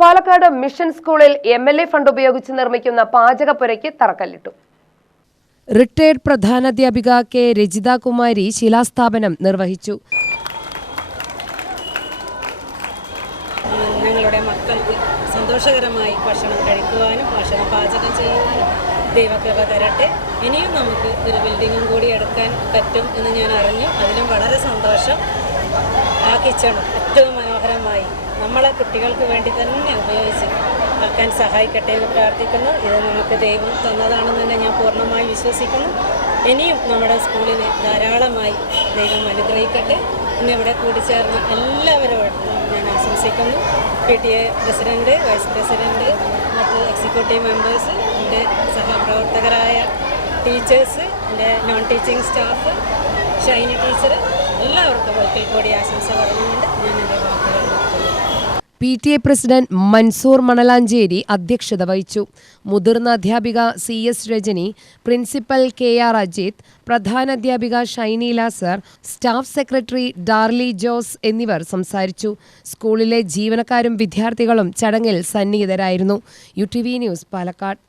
Palakkad mission സ്കൂളിൽ MLA fund ഉപയോഗിച്ച് നിർമ്മിക്കുന്ന പാചകപ്പുരയ്ക്ക് തറക്കല്ലിട്ടു. റിട്ടയർഡ് പ്രധാനാധ്യാപിക കെ രജിത കുമാരി ശിലാസ്ഥാപനം നിർവഹിച്ചു. ഞങ്ങളുടെ മക്കൾക്ക് സന്തോഷകരമായി ഭക്ഷണം കഴിക്കുവാനും ഭക്ഷണം പാചകം ചെയ്യുവാനും ദൈവകൃപ തരട്ടെ. ഇനിയും നമുക്ക് ഒരു ബിൽഡിങ്ങും കൂടി എടുക്കാൻ പറ്റും എന്ന് ഞാൻ അറിഞ്ഞു. അതിലും വളരെ സന്തോഷം. ആ കിച്ചണും ഏറ്റവും മനോഹരമായി നമ്മളെ കുട്ടികൾക്ക് വേണ്ടി തന്നെ ഉപയോഗിച്ച് ആക്കാൻ സഹായിക്കട്ടെ എന്ന് പ്രാർത്ഥിക്കുന്നു. ഇത് നമുക്ക് ദൈവം തന്നതാണെന്ന് തന്നെ ഞാൻ പൂർണ്ണമായി വിശ്വസിക്കുന്നു. ഇനിയും നമ്മുടെ സ്കൂളിനെ ധാരാളമായി ദൈവം അനുഗ്രഹിക്കട്ടെ. ഇന്നിവിടെ കൂടിച്ചേർന്ന എല്ലാവരോടും ഞാൻ ആശംസിക്കുന്നു. PTA പ്രസിഡൻറ്റ്, വൈസ് പ്രസിഡൻറ്റ്, മറ്റ് എക്സിക്യൂട്ടീവ് മെമ്പേഴ്സ്, എൻ്റെ സഹപ്രവർത്തകരായ ടീച്ചേഴ്സ്, എൻ്റെ non teaching staff, Shiny teacher, എല്ലാവർക്കും ഒരിക്കൽ കൂടി ആശംസ പറഞ്ഞുകൊണ്ട് ഞാൻ എൻ്റെ വാക്കുകൾ നിർത്തുന്നു. PTA പ്രസിഡന്റ് മൻസൂർ മണലാഞ്ചേരി അധ്യക്ഷത വഹിച്ചു. മുതിർന്ന അധ്യാപിക CS Rajani, principal KR Ajith, പ്രധാനാധ്യാപിക ഷൈനി ലാസർ, സ്റ്റാഫ് സെക്രട്ടറി ഡാർലി ജോസ് എന്നിവർ സംസാരിച്ചു. സ്കൂളിലെ ജീവനക്കാരും വിദ്യാർത്ഥികളും ചടങ്ങിൽ സന്നിഹിതരായിരുന്നു. UTV news, Palakkad.